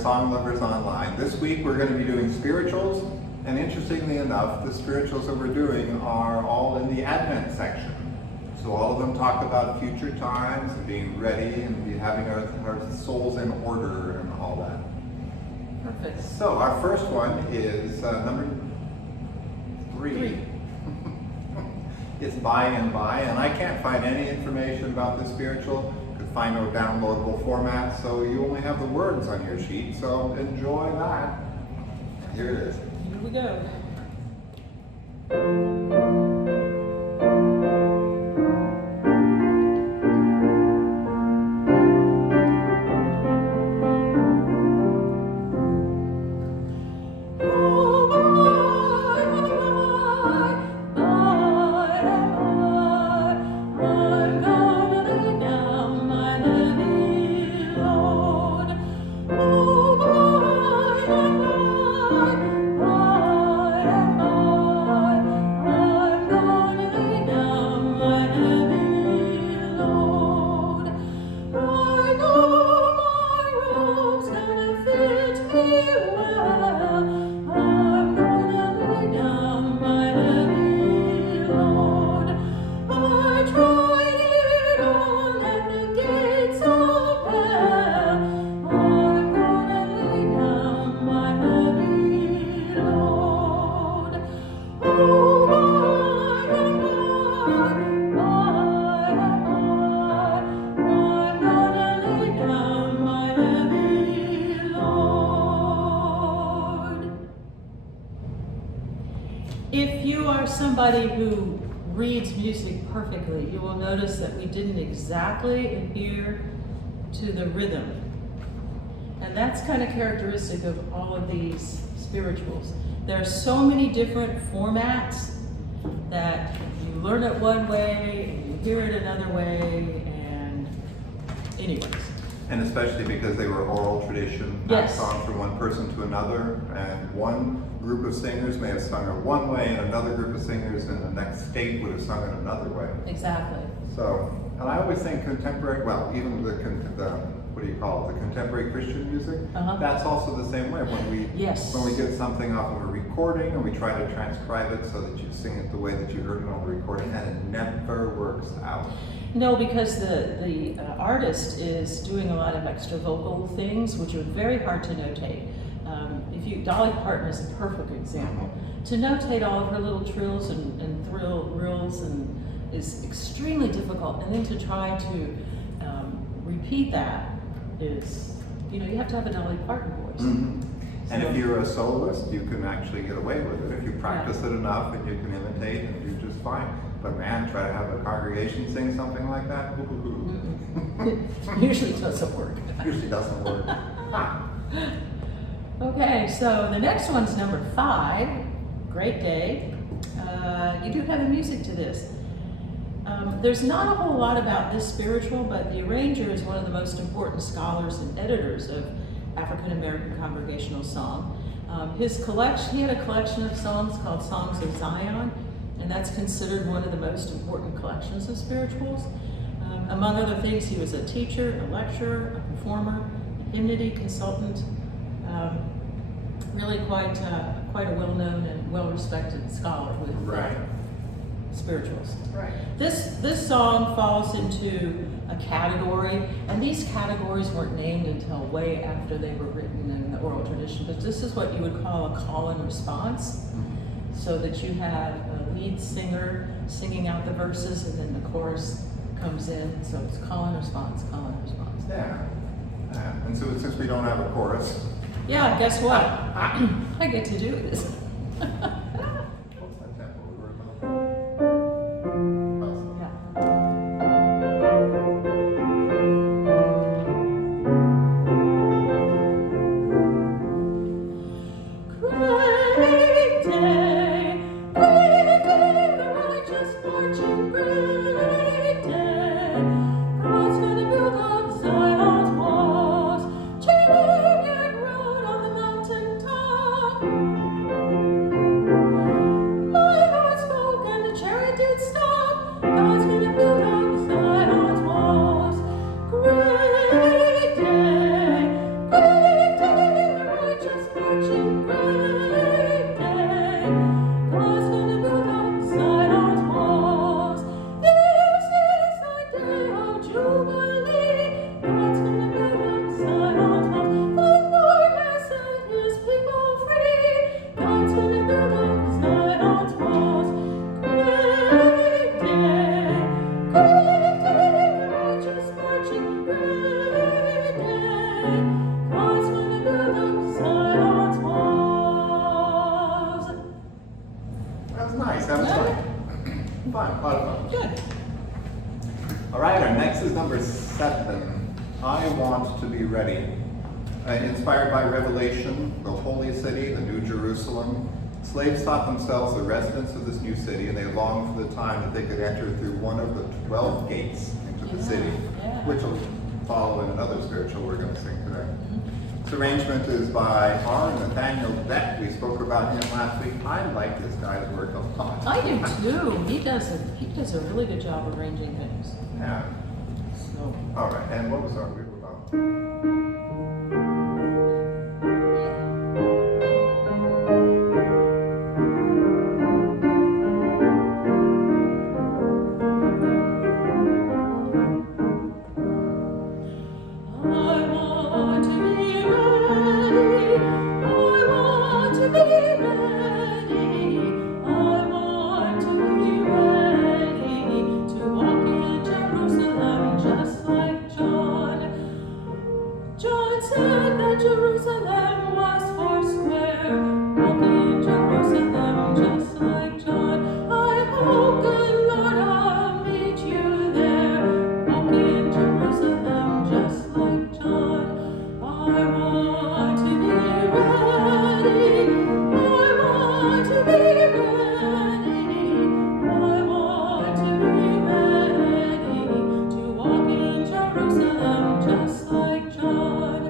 Song Lovers Online. This week we're going to be doing spirituals, and interestingly enough, the spirituals that we're doing are all in the Advent section. So all of them talk about future times and being ready and having our souls in order and all that. Perfect. So our first one is number 3. It's By and By, and I can't find any information about this spiritual. Could find no downloadable format, so you only have the words on your sheet, so enjoy that. Here it is. Here we go. If you are somebody who reads music perfectly, you will notice that we didn't exactly adhere to the rhythm. And that's kind of characteristic of all of these spirituals. There are so many different formats that you learn it one way and you hear it another way, and anyways. And especially because they were oral tradition, Yes. passed on from one person to another, and one group of singers may have sung it one way, and another group of singers in the next state would have sung it another way. Exactly. So, and I always think contemporary, well, even the what do you call it, the contemporary Christian music, that's also the same way. When we get something off of a recording and we try to transcribe it so that you sing it the way that you heard it on the recording, and it never works out. No, because the artist is doing a lot of extra vocal things, which are very hard to notate. Dolly Parton is a perfect example. To notate all of her little trills and thrills is extremely difficult, and then to try to repeat that is, you have to have a Dolly Parton voice. Mm-hmm. And if you're a soloist, you can actually get away with it. If you practice it enough, and you can imitate, and you're just fine. But man, try to have a congregation sing something like that. Usually doesn't work. Usually doesn't work. Okay, so the next one's number 5, Great Day. You do have the music to this. There's not a whole lot about this spiritual, but the arranger is one of the most important scholars and editors of African American congregational song. He had a collection of songs called Songs of Zion, and that's considered one of the most important collections of spirituals. Among other things, he was a teacher, a lecturer, a performer, a hymnody consultant, really quite a well-known and well-respected scholar with spirituals. Right. This song falls into a category, and these categories weren't named until way after they were written in the oral tradition, but this is what you would call a call and response, so that you have a lead singer singing out the verses, and then the chorus comes in, so it's call and response, call and response. Yeah. And so since we don't have a chorus, yeah, guess what? I get to do this. what's that tempo we were about? Great day, great day, the righteous marching, great day. God's gonna build up Zion's walls, changing road on the mountain top. Fun, a lot of fun. Good. All right, our next is number 7. I want to be ready. Inspired by Revelation, the holy city, the New Jerusalem, slaves thought themselves the residents of this new city, and they longed for the time that they could enter through one of the 12 gates into the city, which will follow in another spiritual we're going to sing today. This arrangement is by R. Nathaniel Beck. We spoke about him last week. I like this guy's work a lot. I do too. He does a really good job arranging things. Yeah. So. All right, and what was our we were about? Jerusalem was foursquare, walking Jerusalem just like John. I hope, good Lord, I'll meet you there, walking Jerusalem just like John. I want to be ready, I want to be ready, I want to be ready to walk in Jerusalem just like John.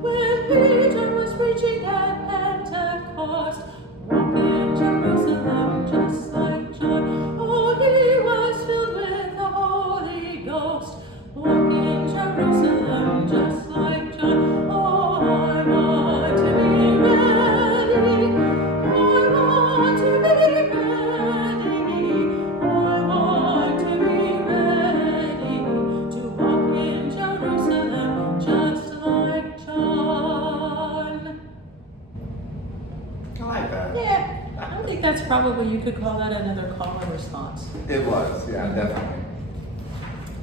When Peter was preaching at Pentecost, walking Jerusalem just like John. Oh, he was filled with the Holy Ghost, walking Jerusalem just like John. Oh, I want to be ready, I want to be ready, I want to be ready to walk in Jerusalem just like John. I like that. Yeah, I think that's probably, you could call that another call and response. It was, yeah, definitely.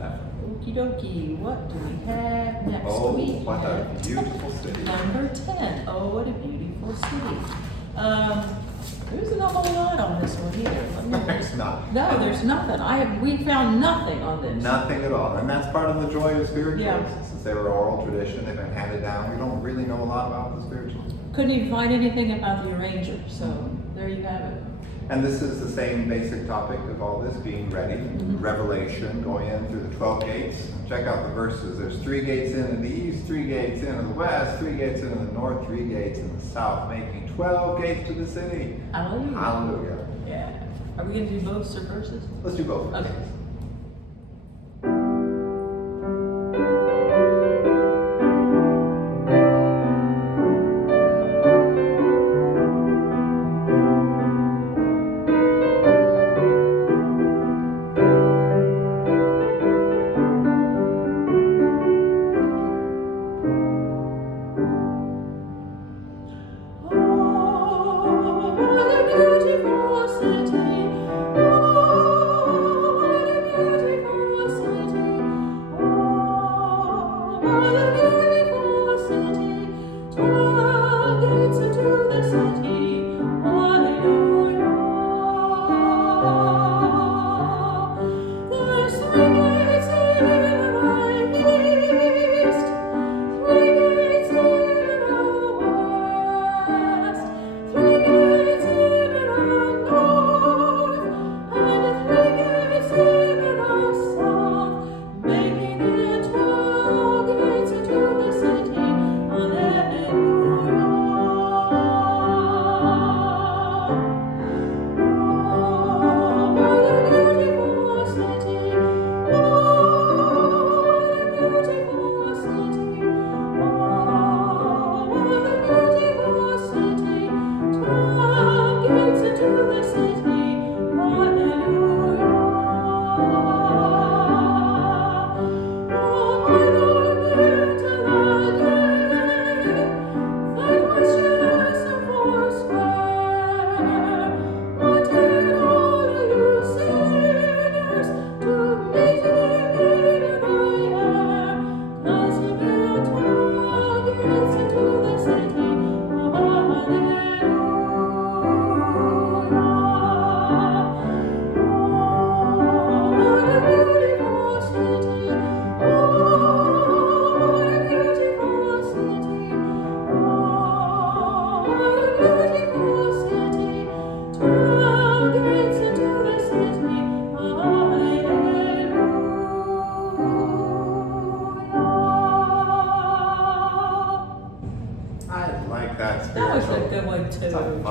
Okie dokie, what do we have next? Oh, We what a have beautiful city. Number 10. Oh, what a beautiful city. There isn't a whole lot on this one either. Let me- There's not. No, there's nothing. We found nothing on this. Nothing at all. And that's part of the joy of spirituals. Yeah. Since they were oral tradition, they've been handed down. We don't really know a lot about the spirituals. Couldn't even find anything about the arranger, so there you have it. And this is the same basic topic of all this, being ready. Revelation, going in through the 12 gates. Check out the verses. There's 3 gates in the east, 3 gates in the west, 3 gates in the north, 3 gates in the south, making 12 gates to the city. Hallelujah. Hallelujah. Yeah. Are we going to do both or verses? Let's do both. Okay. Oh, what a beautiful city. Oh, what a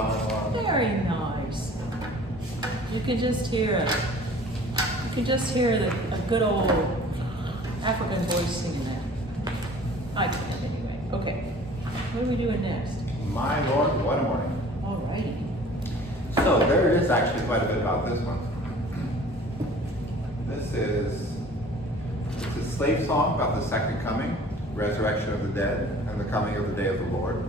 fire alarm. Very nice. You can just hear it. You can just hear a good old African voice singing that. I can anyway. Okay. What are we doing next? My Lord, what a morning. Alrighty. So there is actually quite a bit about this one. It's a slave song about the second coming, resurrection of the dead, and the coming of the day of the Lord.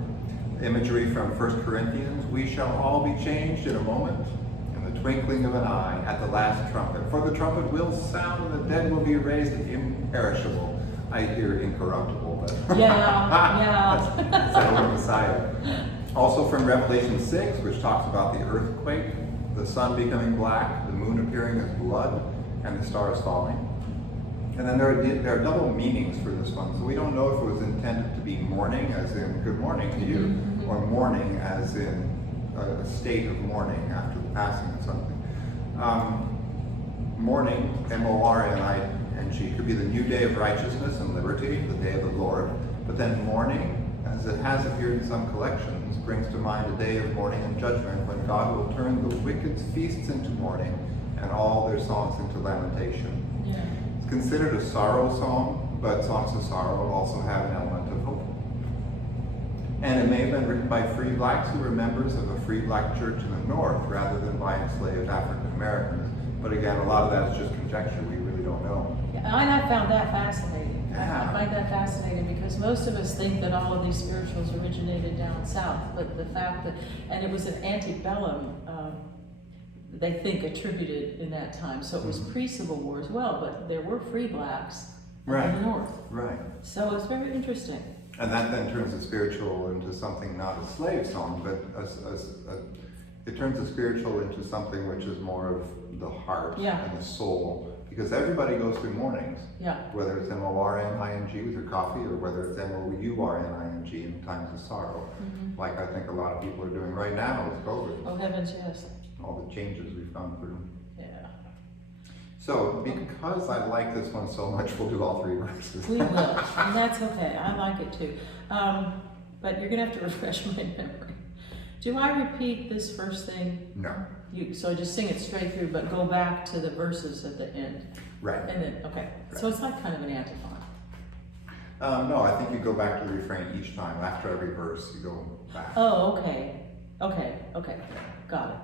Imagery from 1 Corinthians, we shall all be changed in a moment, in the twinkling of an eye, at the last trumpet. For the trumpet will sound, and the dead will be raised imperishable. I hear incorruptible, but Yeah. that's over Messiah. Also from Revelation 6, which talks about the earthquake, the sun becoming black, the moon appearing as blood, and the stars falling. And then there are double meanings for this one. So we don't know if it was intended to be mourning, as in good morning to you, or mourning as in a state of mourning after the passing of something. Mourning, M-O-R-N-I-N-G, could be the new day of righteousness and liberty, the day of the Lord. But then mourning, as it has appeared in some collections, brings to mind a day of mourning and judgment when God will turn the wicked's feasts into mourning and all their songs into lamentation. Yeah. It's considered a sorrow song, but songs of sorrow also have an element of hope. And it may have been written by free blacks who were members of a free black church in the North rather than by enslaved African Americans. But again, a lot of that is just conjecture. We really don't know. Yeah, and I found that fascinating. Yeah. I find that fascinating because most of us think that all of these spirituals originated down south, but the fact that, and it was an antebellum, they think attributed in that time, so it was pre-Civil War as well, but there were free blacks in the North. Right. So it's very interesting. And that then turns the spiritual into something not a slave song, but it turns the spiritual into something which is more of the heart and the soul. Because everybody goes through mornings, whether it's M-O-R-N-I-G with your coffee or whether it's M-O-U-R-N-I-G in times of sorrow, like I think a lot of people are doing right now with COVID. Oh heavens, yes. All the changes we've gone through. Yeah. So, because I like this one so much, we'll do all three verses. We will, and that's okay. I like it too. But you're gonna have to refresh my memory. Do I repeat this first thing? No. So just sing it straight through, but go back to the verses at the end. Right. And then, okay. Right. So it's like kind of an antiphon. No, I think you go back to the refrain each time. After every verse, you go back. Oh, okay. Okay. Got it.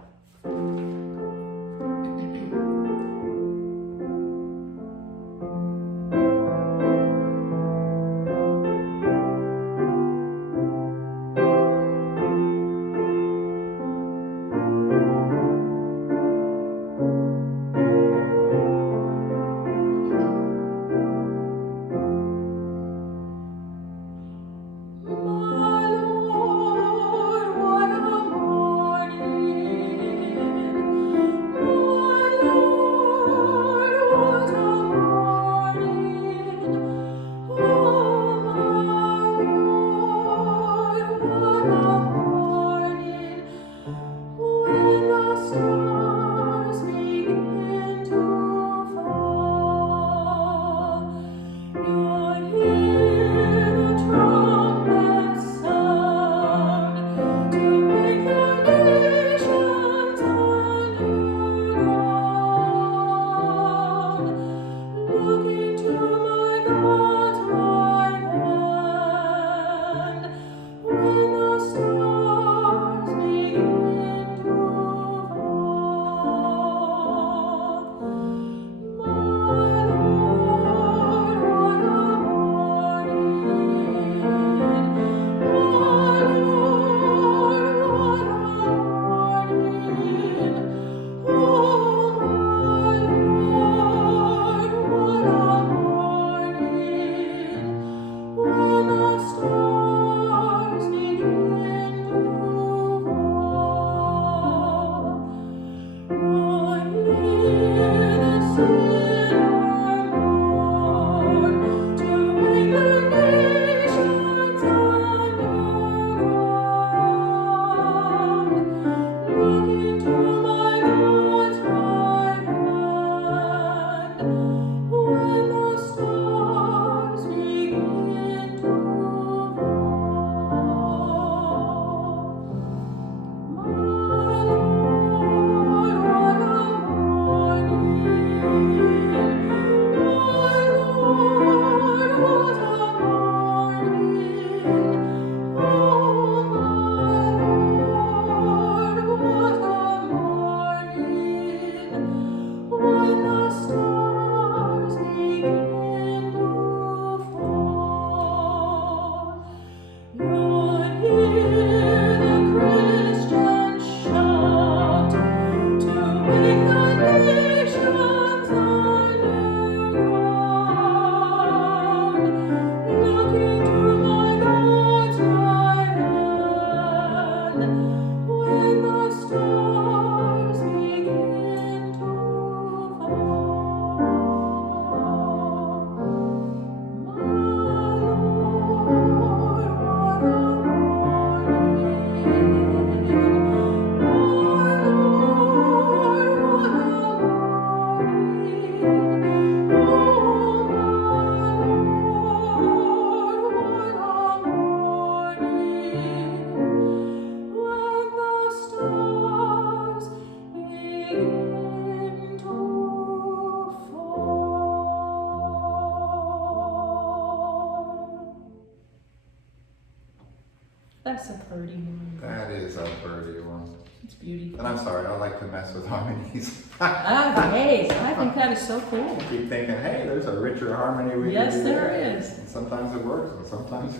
That's a pretty one. That is a pretty one. It's beautiful. And I'm sorry, I like to mess with harmonies. Ah, hey, I think that is so cool. I keep thinking, hey, there's a richer harmony we Yes, can do there there. is. And sometimes it works, and sometimes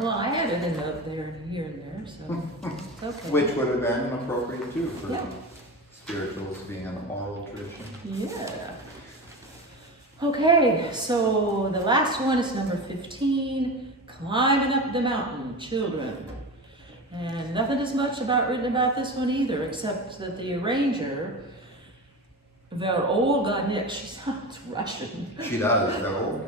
Well, I had it in there, here and there, so it's okay. which would have been appropriate too for Yeah. spirituals being an oral tradition. Yeah. Okay, so the last one is number 15, Climbing Up the Mountain, Children. And nothing is much written about this one either, except that the arranger, Olga Nick, she sounds Russian. She does, though.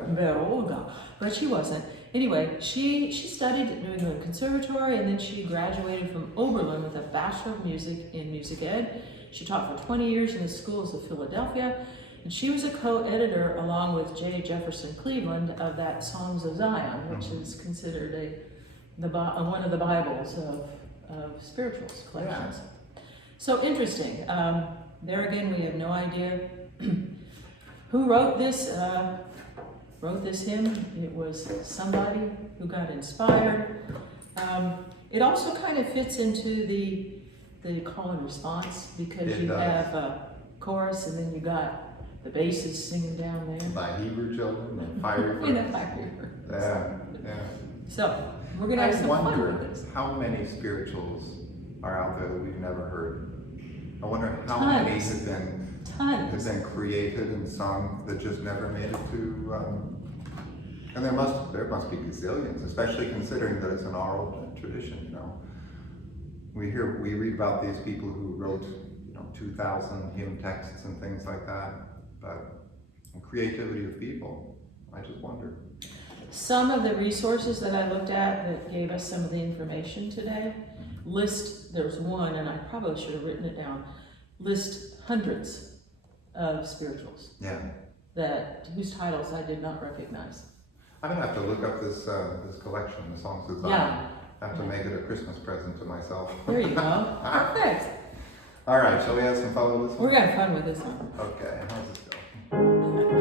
Olga, but she wasn't. Anyway, she studied at New England Conservatory, and then she graduated from Oberlin with a Bachelor of Music in Music Ed. She taught for 20 years in the schools of Philadelphia, and she was a co-editor along with J. Jefferson Cleveland of that Songs of Zion, which is considered one of the Bibles of spirituals collections. Yeah. So interesting. There again, we have no idea who wrote this hymn. It was somebody who got inspired. It also kind of fits into the call and response, because It you does. have a chorus and then you got the basses singing down there. By Hebrew children and fiery In a furnace. fiery furnace. Yeah, yeah. So we're gonna have I some fun wonder with this. how many spirituals are out there that we've never heard. I wonder how Tons. many have been created and sung that just never made it to. And there must be gazillions, especially considering that it's an oral tradition. You know, we read about these people who wrote 2,000 hymn texts and things like that, but the creativity of people, I just wonder. Some of the resources that I looked at that gave us some of the information today there's one, and I probably should have written it down, list hundreds of spirituals Yeah. whose titles I did not recognize. I'm gonna have to look up this collection, the songs of Zion. Yeah. I have to make it a Christmas present to myself. There you go. Perfect. All right, shall we have some fun with this one? We're gonna have fun with this one. Okay, how's this go?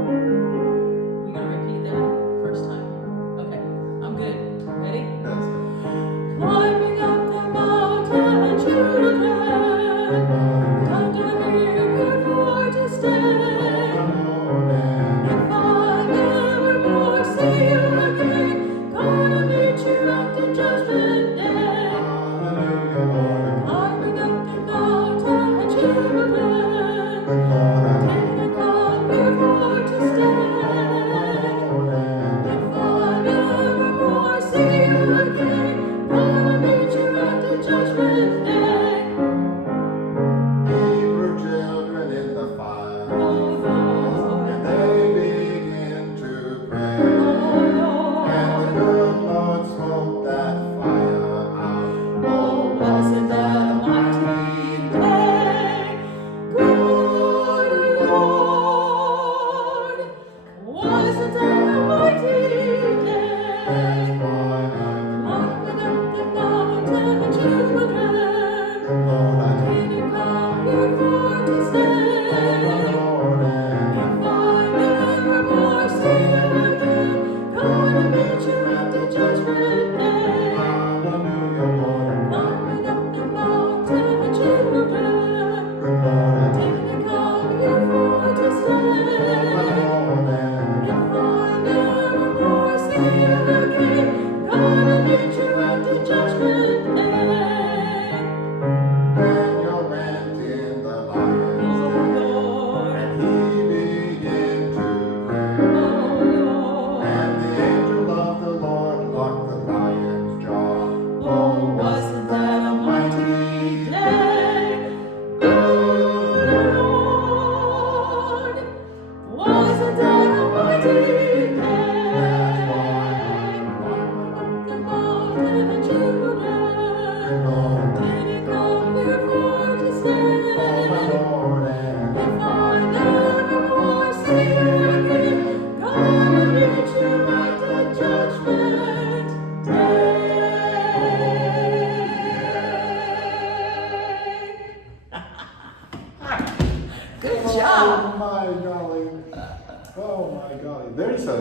We gonna repeat that first time? Okay, I'm good. Ready? That's good. Climbing up the mountain, children,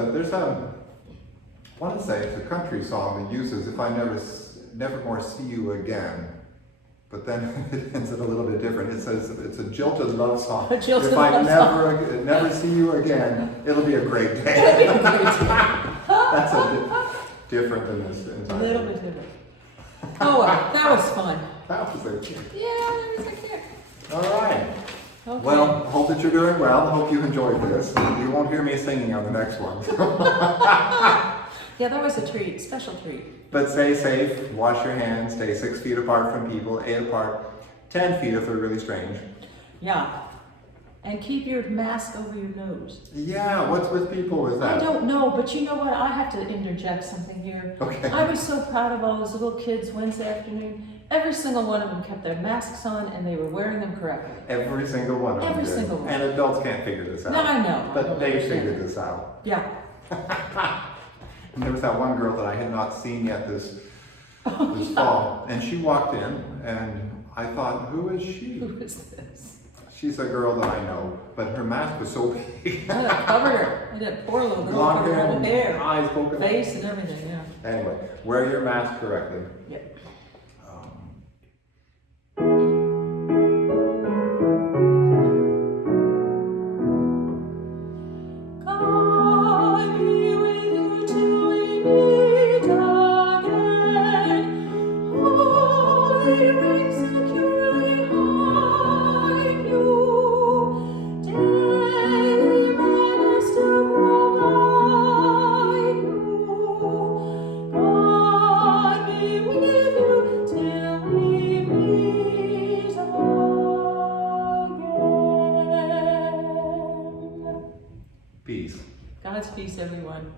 I want to say it's a country song that uses "If I never more see you again," but then it ends it a little bit different. It says it's a jilted love song. A jilted if I love never see you again, it'll be a great day. It'll be a great day. That's different than this A entire. little bit different. Oh, well, that was fun. That was it. Yeah, that was a kick. All right. Okay. Well, hope that you're doing well. Hope you enjoyed this. You won't hear me singing on the next one. Yeah, that was a treat, special treat. But stay safe, wash your hands, stay 6 feet apart from people, 8 apart, 10 feet if they're really strange. Yeah. And keep your mask over your nose. Yeah, what's with people with I that? don't know, but you know what? I have to interject something here. Okay. I was so proud of all those little kids Wednesday afternoon. Every single one of them kept their masks on and they were wearing them correctly. Every single one of them Every did. single one. And adults can't figure this out. No, I know. But they figured this out. Yeah. And there was that one girl that I had not seen yet this fall, and she walked in, and I thought, who is she? Who is this? She's a girl that I know, but her mask was so big. And it covered her. And that poor little girl Blonde covered her whole and hair, eyes poking. face and everything, yeah. Anyway, wear your mask correctly. Yep. God be with you till we meet again. Holy reign securely hide you. Daily promise to provide you. God be with you till we meet again. Peace. God's peace, everyone.